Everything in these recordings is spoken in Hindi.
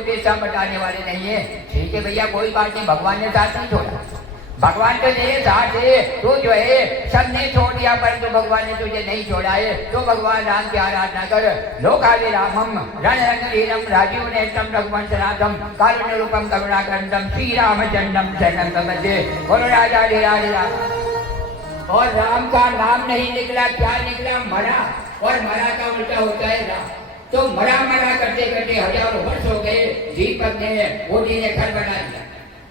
कोई सब बताने वाले नहीं है। ठीक है भैया, कोई बात नहीं, भगवान ने साथ नहीं छोड़ा, भगवान तो तेरे साथ है। तू जो है सबने छोड़ दिया, पर तो भगवान ने तुझे नहीं छोड़ा है। तो भगवान राम की आराधना कर। लोकाले रामम रणरंगीरम राजीव नेत्रम रघुवंशनाथम कारुण्य रूपम करुणाकरंदम श्री रामचंद्रम शरणं प्रपद्ये। बोलो राजा राम। और राम का नाम नहीं निकला, क्या निकला? मरा। और मरा का उल्टा होता है राम। तो मरा मरा करते करते हजारों वर्ष हो गए। दीपक ने ओडी ने घर बना दिया,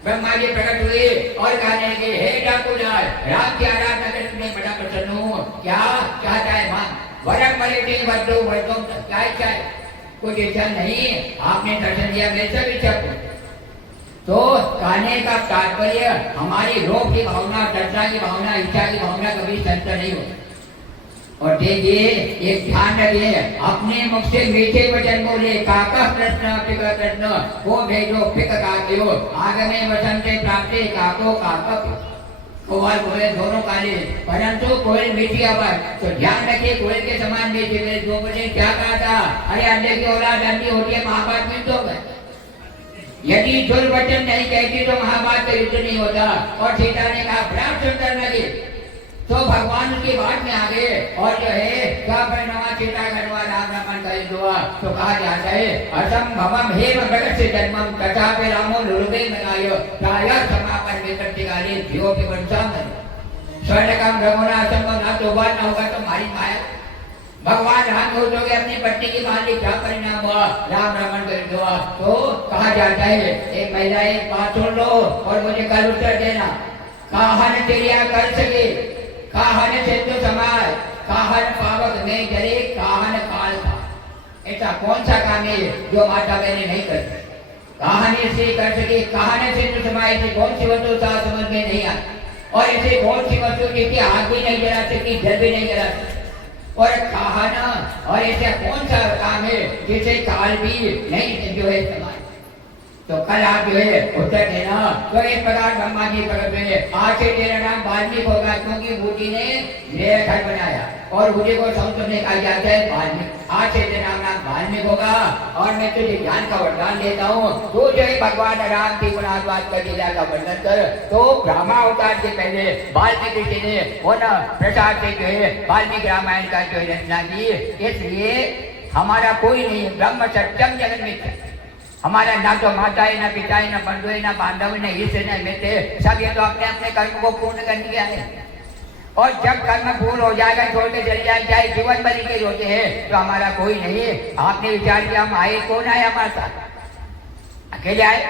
ब्रह्मा जी प्रकट हुए और कहने लगे, हे ठाकुरदास, राम की आराधना करने में बड़ा प्रसन्न हूँ, क्या चाहता है? मां वरम मरे बदलो वर्दो, क्या इच्छा है? कुछ इच्छा नहीं, आपने दर्शन दिया, मेरे सब इच्छा को। तो कहने का तात्पर्य हमारी रोग की भावना, दर्शा की भावना, इच्छा की भावना कभी संत नहीं होती। और देखिए, एक ध्यान रखिए, अपने मुख से मीठे वचन बोले, काका कृष्ण पिक कृष्ण को भेजो पिक काको, आगमे वसंते प्राप्ते काको काकप। कोयल कोयल दोनों काले, परंतु कोयल मीठी आवाज। तो ध्यान रखिए, कोयल के समान मीठी। मेरे दो बजे क्या कहा था? अरे अंडे की औलाद अंडी होती है, महाभारत में तो यदि दुर्वचन नहीं कहती तो महाभारत का युद्ध नहीं होता। और सीता ने कहा, बड़ा सुंदर लगे। तो भगवान उसकी बात में आ गए और जो है क्या परिणाम सीता गणवा राम रमन का युद्ध हुआ। तो कहा जाता है, असंभवम हे मगस्य जन्मम तथा पे रामो लुलुबे मनायो प्रायः समापन में प्रतिकाले जीवो के वंशम स्वर्ण काम रघुना असंभव ना तो बात ना होगा तो हमारी माया। भगवान राम हो गए, अपनी पत्नी की मान ली, क्या परिणाम हुआ? राम रमन का युद्ध हुआ। तो कहा जाता है, एक महिला एक बात सुन लो और मुझे कल उत्तर देना। काहन तेरिया कर सके, काहन सिंधु समाज, काहन पावक में जरे, काहन काल था। ऐसा कौन सा काम है जो माता बहने नहीं करती? काहन ऐसे कर सके, काहन सिंधु समाज, ऐसी कौन सी वस्तु था समझ में नहीं आती? और ऐसी कौन सी वस्तु जिसकी आग भी नहीं जला सकती, जल भी नहीं जला सकती? और काहन, और ऐसा कौन सा काम है जिसे काल भी नहीं जो है समाज? तो कल आप जो है उत्तर देना। तो इस प्रकार ब्रह्मा जी प्रकट हुए, आज से तेरा नाम वाल्मीकि होगा, क्योंकि बूढ़ी ने मेरा घर बनाया और बूढ़ी को संत में कहा जाता है वाल्मीकि। आज से तेरा नाम वाल्मीकि होगा और मैं तुझे ज्ञान का वरदान देता हूँ। तो जो है भगवान राम की गुणात्वाद का लीला का वर्णन कर। तो ब्रह्मा अवतार से पहले वाल्मीकि ऋषि ने वो न प्रसाद से जो है वाल्मीकि रामायण का जो रचना की। इसलिए हमारा कोई नहीं, ब्रह्म सत्यम जगन मिथ्या। हमारा ना तो माता है, ना पिता है, ना बंधु है, ना बांधव है, ना हित है, ना मित्र है। सब ये तो अपने अपने कर्म को पूर्ण कर लिया है। और जब कर्म पूर्ण हो जाएगा, छोड़ के चले जाए, चाहे जीवन भर के होते हैं, तो हमारा कोई नहीं है। आपने विचार किया, हम आए, कौन आए हमारे साथ? अकेले आए।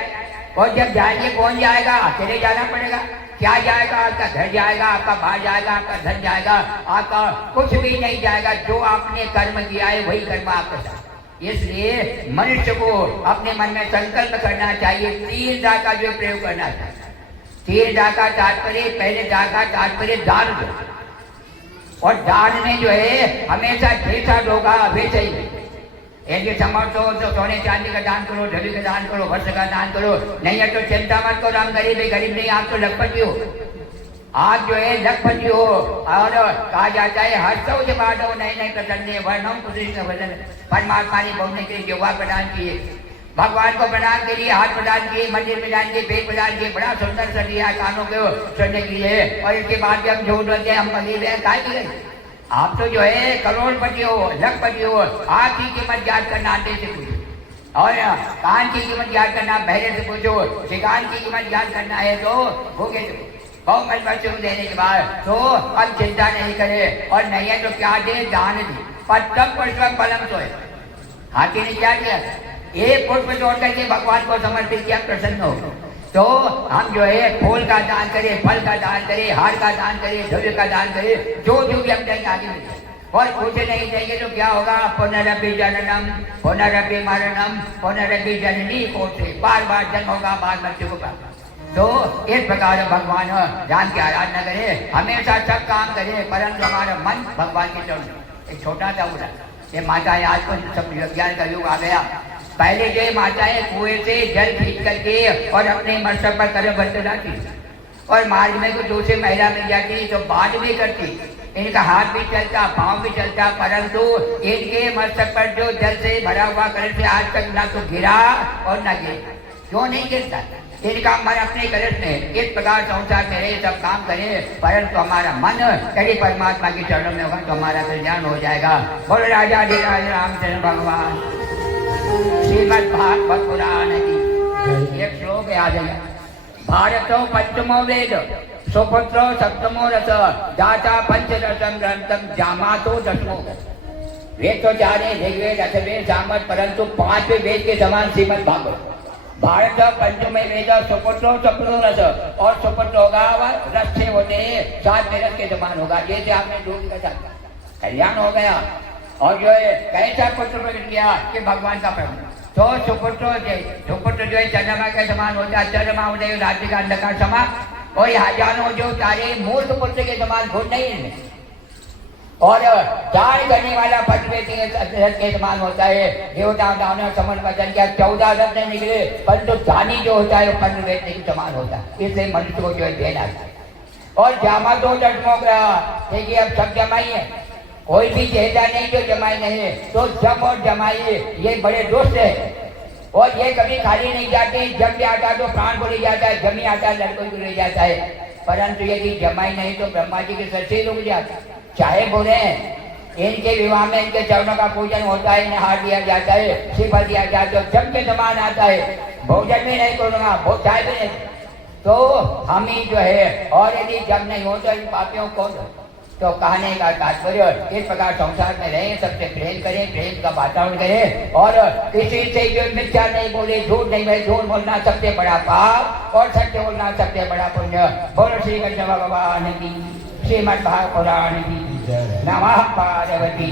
और जब जाएंगे कौन जाएगा? अकेले जाना पड़ेगा। क्या जाएगा? आपका घर जाएगा, आपका बाहर जाएगा, आपका धन जाएगा, आपका कुछ भी नहीं जाएगा। जो आपने कर्म किया है वही कर्म आपके साथ। इसलिए मनुष्य को अपने मन में संकल्प करना चाहिए, 3 दा का जो प्रयोग करना चाहिए। 3 दा का तात्पर्य, पहले दा का तात्पर्य दान दो। और दान में जो है हमेशा जैसा होगा वैसे ही। यदि समर्थ हो तो सोने चांदी का दान करो, ढली का दान करो, वर्ष का दान करो। नहीं है तो चिंता मत करो, हम गरीब है, गरीब नहीं, आप तो लखपति हो। आप जो है लखपति हो। और कहा जाता है, हर सौ से बाढ़ नहीं नहीं प्रसन्न वर्णम कृष्ण वजन। परमात्मा ने बोलने के लिए योगा प्रदान किए, भगवान को प्रदान के लिए हाथ प्रदान किए, मंदिर प्रदान किए, पेट प्रदान किए, बड़ा सुंदर सा दिया कानों को सुनने के लिए। और इसके बाद भी हम झूठ बोलते हैं, हम गरीब हैं, काय की गई? आप तो जो है करोड़पति हो, लखपति हो। आँख की कीमत याद करना आटे से पूछो, और कान की कीमत याद करना बहरे से पूछो, शिकान की कीमत याद करना है तो भूखे से बहुत बच्चों को देने के बाद तो अब चिंता नहीं करे। और नहीं है तो क्या दे? दान दी। पत्तम पुष्पम फलम तो है। हाथी ने क्या किया? एक पुष्प जोड़ करके भगवान को समर्पित किया, प्रसन्न हो। तो हम जो है फूल का दान करें, फल का दान करें, हार का दान करें, द्रव्य का दान करें, जो भी हम देंगे आगे मिलेगा। और कुछ नहीं देंगे तो क्या होगा? पुनरपि जननम पुनरपि मरणम पुनरपि जननी कोटे, बार बार जन्म होगा, बार मृत्यु होगा। तो इस प्रकार भगवान राम की आराधना करें, हमेशा सब काम करें, परंतु हमारा मन भगवान की तरफ। एक छोटा सा उदाहरण, ये माताएं आज को सब विज्ञान का युग आ गया। पहले जो माताएं कुएं से जल खींच करके और अपने मस्तक पर करम भरते लाती, और मार्ग में कोई दूसरी महिला मिल जाती तो बात भी करती, इनका हाथ भी चलता, पाँव भी चलता, परंतु इनके मस्तक पर जो जल से भरा हुआ कलश से आज तक ना तो गिरा और ना गिरा। क्यों नहीं गिरता? इनका मन अपने कलश में इस प्रकार संसार में रहे, सब काम करे, परंतु हमारा मन यदि परमात्मा के चरणों में होगा तो हमारा कल्याण हो जाएगा। बोल राजा धीराज रामचंद्र भगवान। श्रीमद् भागवत पुराण की एक श्लोक याद है। भारतो पंचमो वेद सुपुत्रो सप्तमो रस दाता पंचरसम ग्रंथम जामातो दशमो। वेद तो चार है, ऋग्वेद अथर्ववेद सामवेद, परंतु पांचवें वेद के समान श्रीमद् भागवत। भारत पंचमे वेद सुपुत्रो सप्तमो रस, और सुपुत्र होगा रस से होते 7 रस के समान होगा। जैसे आपने दूध का चाहा, कल्याण हो गया। और जो है कैसा पुत्र प्रकट किया कि भगवान का प्रभु, तो सुपुत्र जो है चंद्रमा के समान होता है। चंद्रमा उदय राज्य का अंधकार समा, और हजारों जो तारे मूर्ख पुत्र के समान घूट नहीं है। और चार करने वाला पंचवेदी के समान होता है। देवता ने समन वचन किया, 14 रत्न निकले, परंतु धानी जो होता है वो पंचवेद के समान होता है। इसलिए मनुष्य को जो है देना है। और जामा तो डटमोक रहा, देखिए अब सब जमाई है, कोई भी चेहरा नहीं जो जमाई नहीं है। तो जम और जमाई ये बड़े दोस्त है, और ये कभी खाली नहीं जाते। जब भी आता तो प्राण को ले जाता है, जमी आता है लड़कों को ले जाता है। परंतु यदि जमाई नहीं तो ब्रह्मा जी के सर से रुक जाता। चाहे बोले इनके विवाह में इनके चरणों का पूजन होता है, इन्हें हार दिया जाता है, श्रीफल दिया जाता है, जम के समान आता है। भोजन भी नहीं करूंगा, भोज चाहे भी नहीं, तो हम ही जो है। और यदि जब नहीं हो तो इन पापियों को तो कहने का तात्पर्य इस प्रकार संसार में रहे, सबसे प्रेम करें, प्रेम का वातावरण करें, और किसी से जो मिथ्या नहीं बोले, झूठ नहीं बोले। झूठ बोलना सबसे बड़ा पाप और सत्य बोलना सबसे बड़ा पुण्य। बोलो श्री कृष्ण भगवान की, श्रीमद् भागवत पुराण की। नमः पार्वती।